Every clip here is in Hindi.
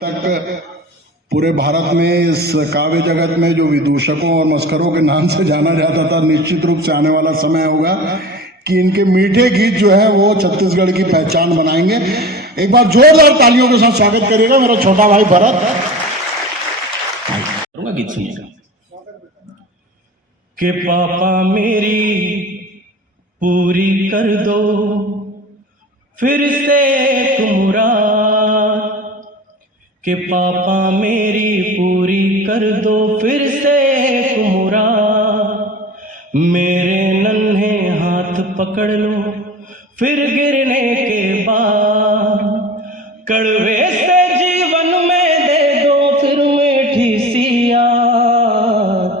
तक पूरे भारत में इस काव्य जगत में जो विदूषकों और मस्करों के नाम से जाना जाता था, निश्चित रूप से आने वाला समय होगा कि इनके मीठे गीत जो है वो छत्तीसगढ़ की पहचान बनाएंगे। एक बार जोरदार तालियों के साथ स्वागत करिएगा मेरा छोटा भाई भरत। गीत सुनिएगा कि पापा मेरी पूरी कर दो फिर से एक मुराद, कि पापा मेरी पूरी कर दो फिर से एक मुराद, मेरे नन्हे हाथ पकड़ लो फिर गिरने के बाद, कड़वे से जीवन में दे दो फिर मीठी सी याद,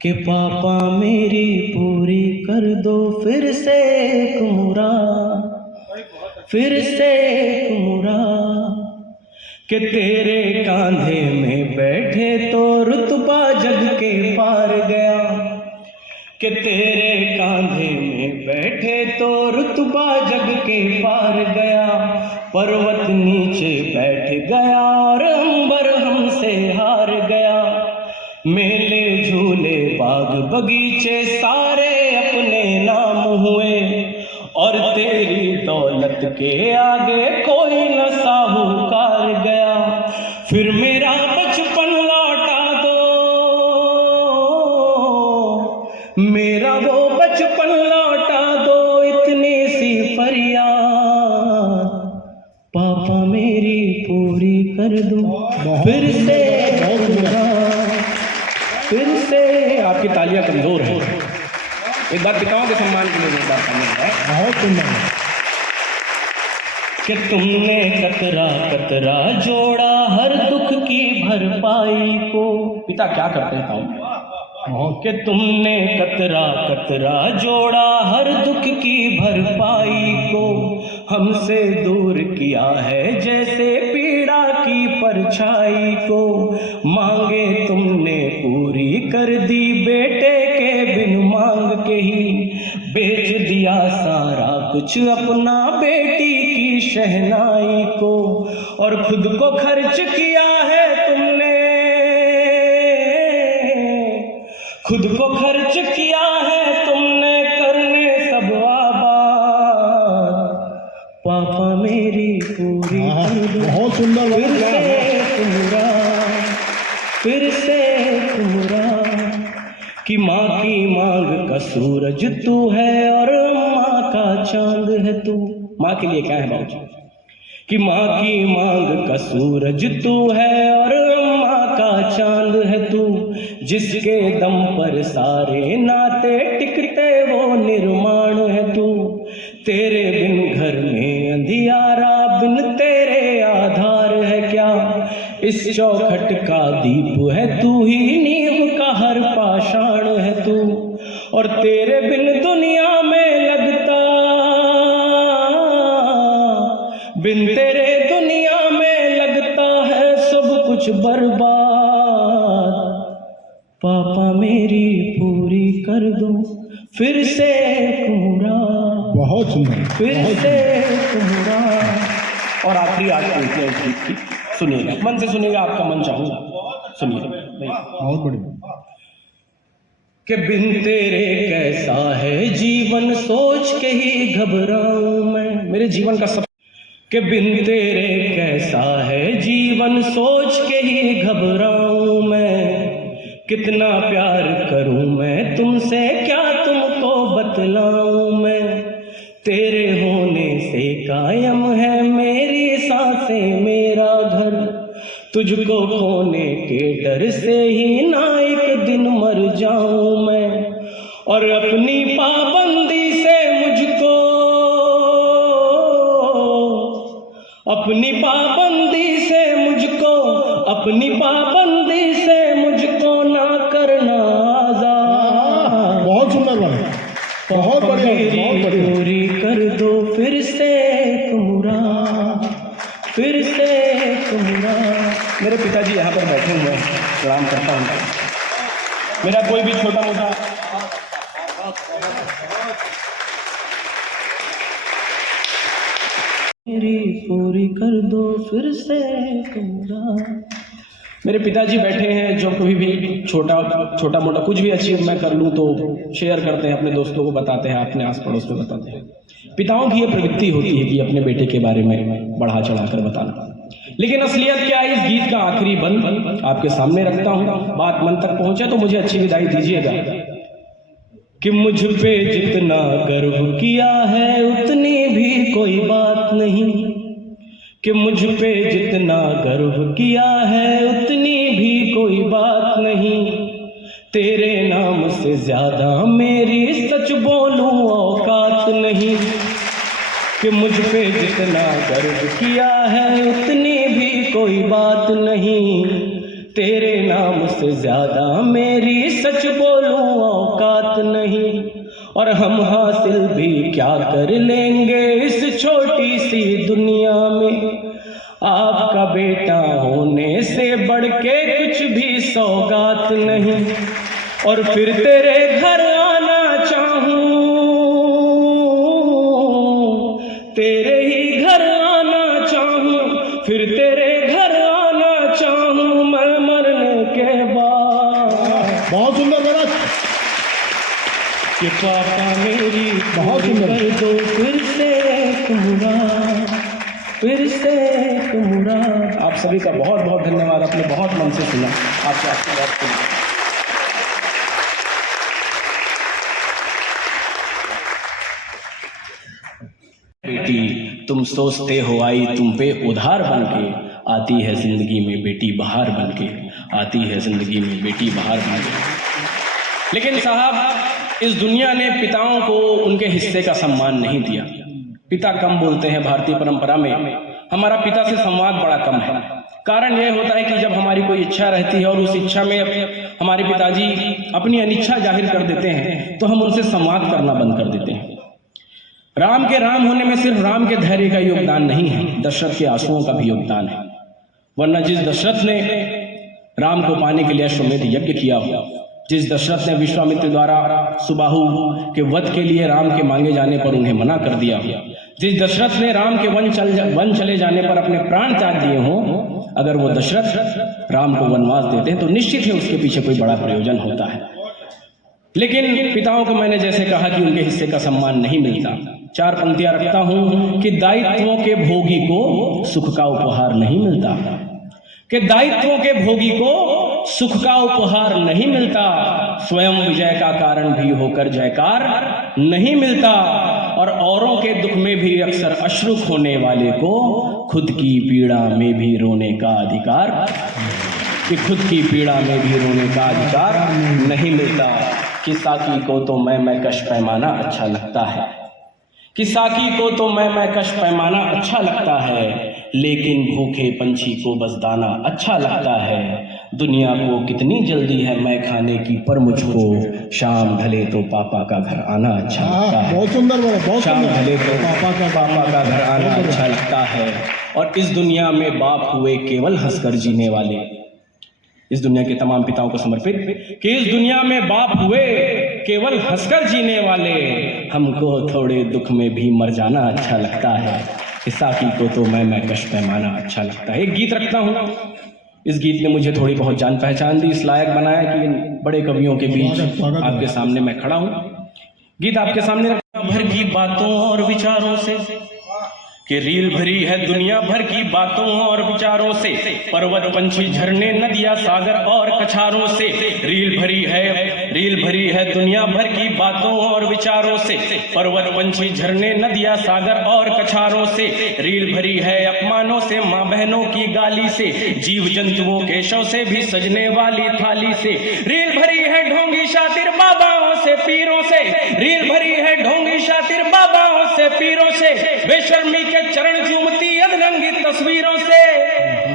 कि पापा मेरी पूरी कर दो फिर से एक मुराद, फिर से एक मुराद, कि तेरे कांधे में बैठे तो रुतबा जग के पार गया, कि तेरे कांधे में बैठे तो रुतबा जग के पार गया, पर्वत नीचे बैठ गया और अंबर हमसे हार गया, मेले झूले बाग बगीचे सारे अपने नाम हुए, और तेरी दौलत के आगे कोई न साहूकार गया, फिर मेरा बचपन लौटा दो, मेरा वो बचपन लौटा दो, इतनी सी फरियाद, पापा मेरी पूरी कर दो फिर से, फिर से। आपकी तालियां कमजोर हैं, एक बात पिताओं के सम्मान के लिए एक बात समझ है, बहुत सुंदर, कि तुमने कतरा कतरा जोड़ा हर दुख की भरपाई को, पिता क्या करते हैं ताऊ, कि तुमने कतरा कतरा जोड़ा हर दुख की भरपाई को, हमसे दूर किया है जैसे पीड़ा की परछाई को, मांगे तुमने पूरी कर दी बेटे के बिन मांग के ही, बेच दिया सारा कुछ अपना बेटी की शहनाई को, और खुद को खर्च किया है तुमने, खुद को खर्च किया है तुमने करने सब आबाद, पापा मेरी पूरी बहुत सुंदर, फिर से तुमरा, कि माँ की मांग का सूरज तू है और माँ का चांद है तू, माँ के लिए क्या है बाबूजी, कि माँ की मांग का सूरज तू है और माँ का चांद है तू, जिसके दम पर सारे नाते टिकते वो निर्माण है तू, तेरे बिन घर में अंधियारा बिन तेरे आधार है क्या, इस चौखट का दीप है तू ही, नींव का हर पाषाण है तू, और तेरे बिन दुनिया में लगता, बिन तेरे दुनिया में लगता है सब कुछ बर्बाद, पापा मेरी पूरी कर दो फिर से मुराद, बहुत सुंदर, फिर से मुराद। और आखिरी आज की सुनिएगा, मन से सुनिएगा, आपका मन चाहूंगा, सुनिए, बहुत बढ़िया, कि बिन तेरे कैसा है जीवन सोच के ही घबराऊं मैं, मेरे जीवन का सब, कि बिन तेरे कैसा है जीवन सोच के ही घबराऊं मैं, कितना प्यार करूं मैं तुमसे क्या तुमको बतलाऊं मैं, तेरे होने से कायम है मेरी सांसें मेरा घर, तुझको खोने के डर से ही ना एक दिन मर जाऊं मैं, और अपनी पाबंदी से मुझको, अपनी पाबंदी से मुझको, अपनी पाबंदी से मुझको ना करना आज़ाद, बहुत सुंदर बने, बहुत बढ़िया, बहुत बढ़िया, पूरी कर दो फिर से मुराद, फिर से मुराद। मेरे पिताजी यहाँ पर बैठे हुए हैं, सलाम करता हूँ, मेरा कोई भी छोटा मोटा मेरी पूरी कर दो फिर से मेरे पिताजी बैठे हैं, जो कभी भी छोटा मोटा कुछ भी अचीव मैं कर लूँ तो शेयर करते हैं, अपने दोस्तों को बताते हैं, अपने आस पड़ोस में बताते हैं। पिताओं की ये प्रवृत्ति होती है कि अपने बेटे के बारे में बढ़ा चढ़ा कर बताना। लेकिन असलियत क्या है, इस गीत का आखिरी बंद आपके सामने रखता हूँ। बात मन तक पहुंचे तो मुझे अच्छी विदाई दीजिएगा कि मुझ पे जितना गर्व किया है उतनी भी कोई बात नहीं, कि मुझ पे जितना गर्व किया है उतनी भी कोई बात नहीं, तेरे नाम से ज्यादा मेरी सच बोलूं औकात नहीं, कि मुझ पे जितना गर्व किया है उतनी भी कोई बात नहीं, तेरे नाम से ज्यादा मेरी सच बोलूं औकात नहीं। और हम हासिल भी क्या कर लेंगे इस छोटी सी दुनिया में, आपका बेटा होने से बढ़ के कुछ भी सौगात नहीं। और फिर तेरे घर आना चाहूं, तेरे ही घर आना चाहूं, फिर तेरे घर आना चाहूं मैं मरने के बाद। बहुत सुंदर मेरा, कि पापा मेरी बहुत सुंदर कर दो फिर से एक मुराद, फिर से एक मुराद। आप सभी का बहुत बहुत धन्यवाद, आपने बहुत मन से सुना, आपके आशीर्वाद के लिए। बेटी तुम सोचते हो आई तुम पे उधार बनके, आती है जिंदगी में बेटी बहार बनके, आती है जिंदगी में बेटी बहार बनके। लेकिन साहब, इस दुनिया ने पिताओं को उनके हिस्से का सम्मान नहीं दिया। पिता कम बोलते हैं। भारतीय परंपरा में हमारा पिता से संवाद बड़ा कम है। कारण यह होता है कि जब हमारी कोई इच्छा रहती है और उस इच्छा में हमारे पिताजी अपनी अनिच्छा जाहिर कर देते हैं तो हम उनसे संवाद करना बंद कर देते हैं। राम के राम होने में सिर्फ राम के धैर्य का योगदान नहीं है, दशरथ के आंसुओं का भी योगदान है। वरना जिस दशरथ ने राम को पाने के लिए अश्वमेध यज्ञ किया हो, जिस दशरथ ने विश्वामित्र द्वारा सुबाहु के वध के लिए राम के मांगे जाने पर उन्हें मना कर दिया हो, जिस दशरथ ने राम के वन चले जाने पर अपने प्राण त्याग दिए हों, अगर वो दशरथ राम को वनवास देते हैं तो निश्चित है उसके पीछे कोई बड़ा प्रयोजन होता है। लेकिन पिताओं को मैंने जैसे कहा कि उनके हिस्से का सम्मान नहीं मिलता। 4 पंक्तियां रखता हूं कि दायित्वों के भोगी को सुख का उपहार नहीं मिलता, कि दायित्वों के भोगी को सुख का उपहार नहीं मिलता, स्वयं विजय का कारण भी होकर जयकार नहीं मिलता, और औरों के दुख में भी अक्सर अश्रु खोने वाले को खुद की पीड़ा में भी रोने का अधिकार, कि खुद की पीड़ा में भी रोने का अधिकार नहीं मिलता। कि साकी को तो मैं कश पैमाना अच्छा लगता है, कि साकी को तो मैं कश पैमाना अच्छा लगता है, लेकिन भूखे पंछी को बस दाना अच्छा लगता है। दुनिया को कितनी जल्दी है मैं खाने की, पर मुझको शाम ढले तो पापा का घर आना अच्छा लगता है। बहुत सुंदर, बहुत शाम ढले तो पापा का घर आना अच्छा लगता है। और इस दुनिया में बाप हुए केवल हंसकर जीने वाले, इस दुनिया के तमाम पिताओं को समर्पित, कि इस दुनिया में बाप हुए केवल हंसकर जीने वाले, हमको थोड़े दुख में भी मर जाना अच्छा लगता है। साकी को तो मैं कश पैमाना अच्छा लगता है। एक गीत रखता हूँ, इस गीत ने मुझे थोड़ी बहुत जान पहचान दी, इस लायक बनाया कि इन बड़े कवियों के बीच आपके सामने मैं खड़ा हूँ। गीत आपके सामने रखता भर की बातों और विचारों से, कि रील भरी है दुनिया भर की बातों और विचारों से, पर्वत पंछी झरने नदियां सागर और कछारों से। रील भरी है दुनिया भर की बातों और विचारों से, पर्वत पंछी झरने नदियां सागर और कछारों से। रील भरी है अपमानों से, माँ बहनों की गाली से, जीव जंतुओं के शव से भी सजने वाली थाली से। रील भरी है ढोंगी शातिर बाबाओं से पीरों से, रील भरी है ढोंगी शातिर बाबाओं से पीरों से, बेशर्मी के चरण चूमती अधरंगी तस्वीरों से।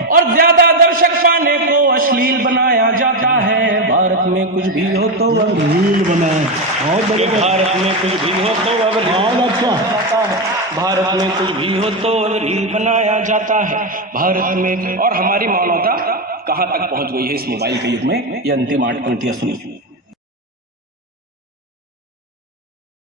और ज्यादा दर्शक पाने को अश्लील बनाया जाता है। भारत में कुछ भी हो तो रील बनाए, भारत में कुछ भी हो तो अब भारत में कुछ भी हो तो रील बनाया जाता है। भारत में और हमारी मानवता कहाँ तक पहुंच गई है इस मोबाइल के युग में, ये अंतिम 8 पंक्तियां सुनिए।